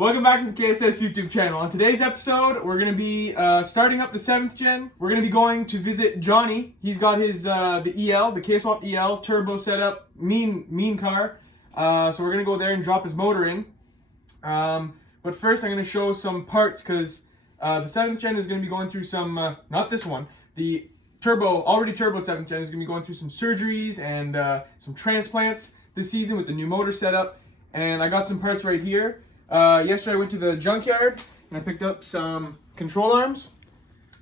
Welcome back to the KSS YouTube channel. On today's episode, we're going to be starting up the 7th gen. We're going to be going to visit Jonny. He's got his the EL, the K20 EL, turbo setup, mean car. So we're going to go there and drop his motor in. But first, I'm going to show some parts because the 7th gen is going to be going through some, not this one, the already turbo 7th gen is going to be going through some surgeries and some transplants this season with the new motor setup. And I got some parts right here. Yesterday I went to the junkyard and I picked up some control arms.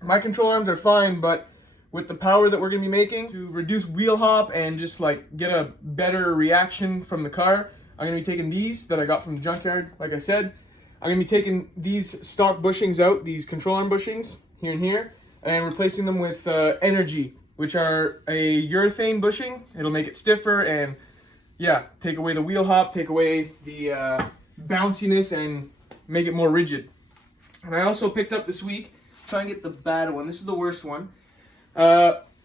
My control arms are fine, but with the power that we're going to be making to reduce wheel hop and just like get a better reaction from the car, I'm going to be taking these that I got from the junkyard, like I said. I'm going to be taking these stock bushings out, these control arm bushings, here and here, and replacing them with Energy, which are a urethane bushing. It'll make it stiffer and, yeah, take away the wheel hop, take away the bounciness, and make it more rigid. And I also picked up this week, try and get the bad one, this is the worst one,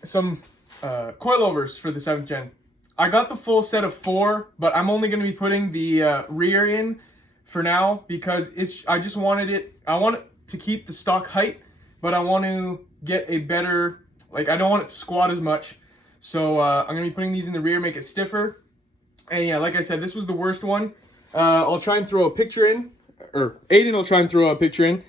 some coilovers for the 7th gen. I got the full set of 4, but I'm only going to be putting the rear in for now because I want it to keep the stock height, but I want to get a better, like I don't want it to squat as much. So I'm going to be putting these in the rear, make it stiffer. And yeah, like I said, this was the worst one. I'll try and throw a picture in, or Aiden will try and throw a picture in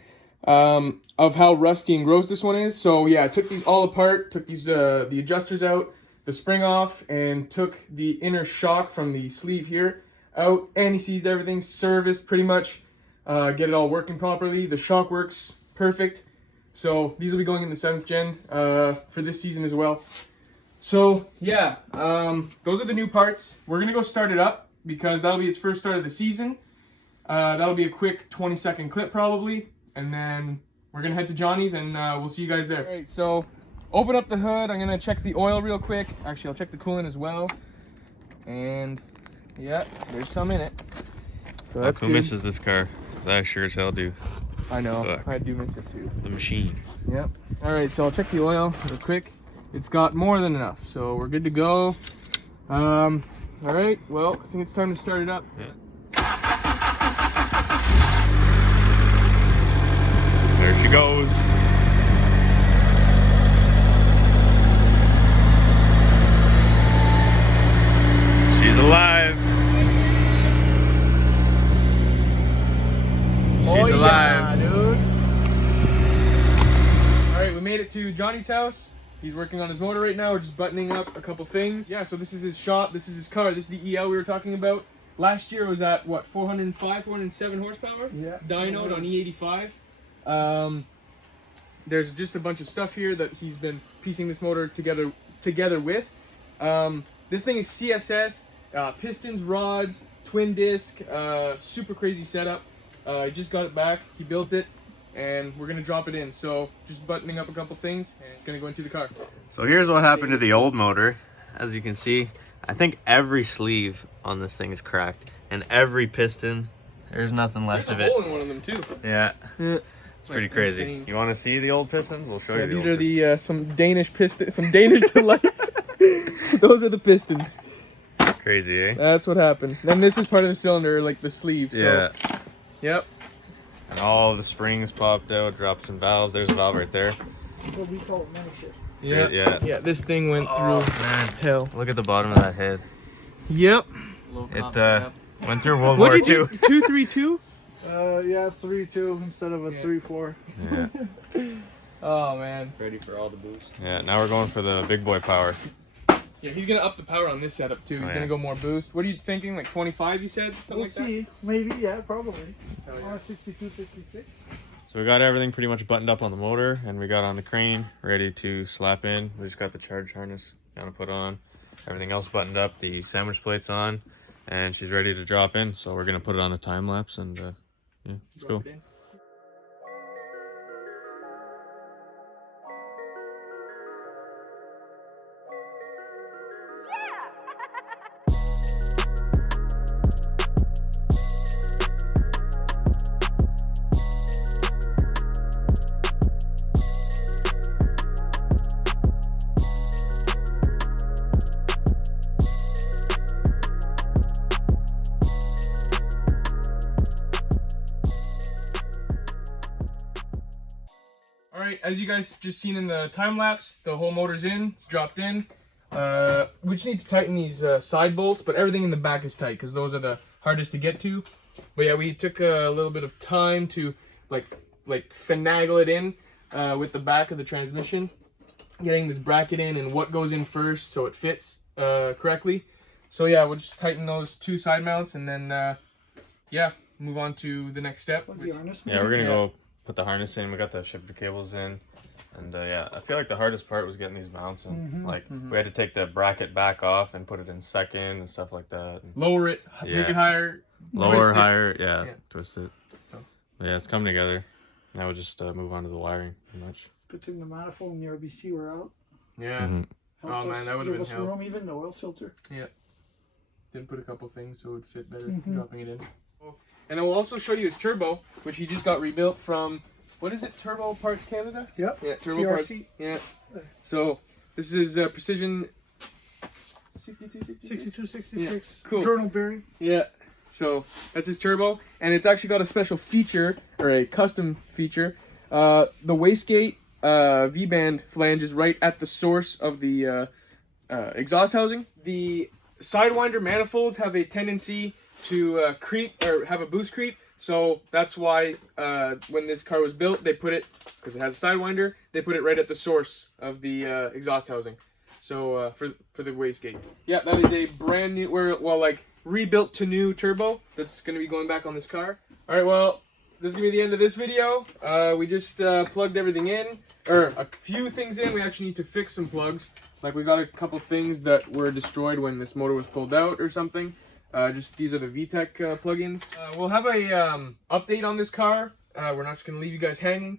of how rusty and gross this one is. So yeah, I took these all apart, took these the adjusters out, the spring off, and took the inner shock from the sleeve here out. Anti-seized everything, serviced pretty much, get it all working properly. The shock works perfect. So these will be going in the 7th gen for this season as well. So yeah, those are the new parts. We're gonna go start it up because that'll be its first start of the season. That'll be a quick 20-second clip probably, and then we're gonna head to Jonny's and we'll see you guys there. All right, so open up the hood. I'm gonna check the oil real quick. Actually, I'll check the coolant as well. And yeah, there's some in it. So that's who misses this car? I sure as hell do. I know, I do miss it too. The machine. Yep. All right, so I'll check the oil real quick. It's got more than enough, so we're good to go. All right, well, I think it's time to start it up. Yeah. There she goes. She's alive. She's alive. Yeah, dude. All right, we made it to Jonny's house. He's working on his motor right now. We're just buttoning up a couple things. Yeah, so this is his shop. This is his car. This is the EL we were talking about. Last year it was at, what, 405, 407 horsepower? Yeah. Dynoed on E85. There's just a bunch of stuff here that he's been piecing this motor together with. This thing is CSS, pistons, rods, twin disc, super crazy setup. He just got it back. He built it. And we're gonna drop it in. So just buttoning up a couple things, and it's gonna go into the car. So here's what happened to the old motor. As you can see, I think every sleeve on this thing is cracked, and every piston, there's nothing left of it. There's a hole in one of them too. Yeah. It's pretty crazy. Insane. You want to see the old pistons? We'll show you. These are the some Danish pistons, some Danish delights. Those are the pistons. Crazy, eh? That's what happened. And this is part of the cylinder, like the sleeve. So. Yeah. Yep. And all the springs popped out, dropped some valves. There's a valve right there. What we call money shit. Yeah, this thing went through hell. Look at the bottom of that head. Yep. It went through World War II. 232? Yeah, 3.2 instead of a 3.4. Yeah. Oh man. Ready for all the boost. Yeah, now we're going for the big boy power. Yeah, he's gonna up the power on this setup too. He's gonna go more boost. What are you thinking? Like 25, you said? Something We'll like see. That? Maybe, yeah, probably. Oh, yeah. 62, 66. So we got everything pretty much buttoned up on the motor, and we got on the crane ready to slap in. We just got the charge harness gonna put on. Everything else buttoned up, the sandwich plate's on, and she's ready to drop in. So we're gonna put it on the time lapse, and yeah, let's go. All right, as you guys just seen in the time lapse, the whole motor's in. It's dropped in. We just need to tighten these side bolts, but everything in the back is tight because those are the hardest to get to. But yeah, we took a little bit of time to like finagle it in with the back of the transmission, getting this bracket in and what goes in first so it fits correctly. So yeah, we'll just tighten those two side mounts and then yeah, move on to the next step. Yeah, we're gonna go put the harness in. We got the shifter cables in, and yeah, I feel like the hardest part was getting these mounts in. Like we had to take the bracket back off and put it in second and stuff like that. Lower it, make it higher. Lower, higher, yeah, twist it. So. Yeah, it's coming together. Now we'll just move on to the wiring, pretty much. Good thing the manifold and the RBC were out. Yeah. Oh man, that would have been help. Room, even the oil filter. Yeah. Did put a couple things so it would fit better, dropping it in. And I will also show you his turbo, which he just got rebuilt from, what is it, Turbo Parts Canada? Yep. Yeah, Turbo Parts. Yeah. So this is Precision 6266. Yeah. Cool. Journal bearing. Yeah. So that's his turbo, and it's actually got a special feature, or a custom feature. The wastegate V-band flange is right at the source of the exhaust housing. The Sidewinder manifolds have a tendency to creep, or have a boost creep, so that's why when this car was built, they put it, because it has a Sidewinder, they put it right at the source of the exhaust housing. So for the wastegate. Yeah, that is a brand new, rebuilt to new turbo that's going to be going back on this car. All right, well, this is going to be the end of this video. We just plugged everything in, or a few things in. We actually need to fix some plugs. Like, we got a couple things that were destroyed when this motor was pulled out or something. Just these are the VTec plugins. We'll have a update on this car. We're not just going to leave you guys hanging.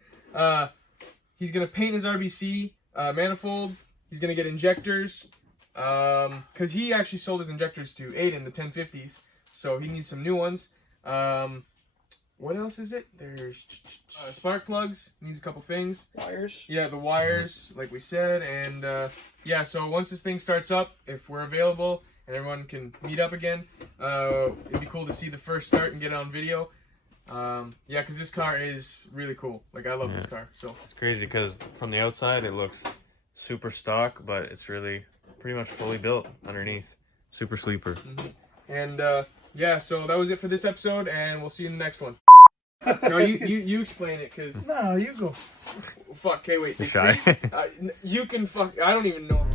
He's going to paint his RBC manifold. He's going to get injectors. Because he actually sold his injectors to Aiden, the 1050s, so he needs some new ones. What else is it? There's spark plugs, needs a couple things. Wires. Yeah, the wires, like we said, and yeah, so once this thing starts up, if we're available and everyone can meet up again, it'd be cool to see the first start and get it on video. Yeah, because this car is really cool. Like, I love this car. So it's crazy because from the outside it looks super stock, but it's really pretty much fully built underneath. Super sleeper. And yeah, so that was it for this episode, and we'll see you in the next one. No, you explain it, because... No, you go. Fuck, okay, wait. You're shy. You can fuck... I don't even know.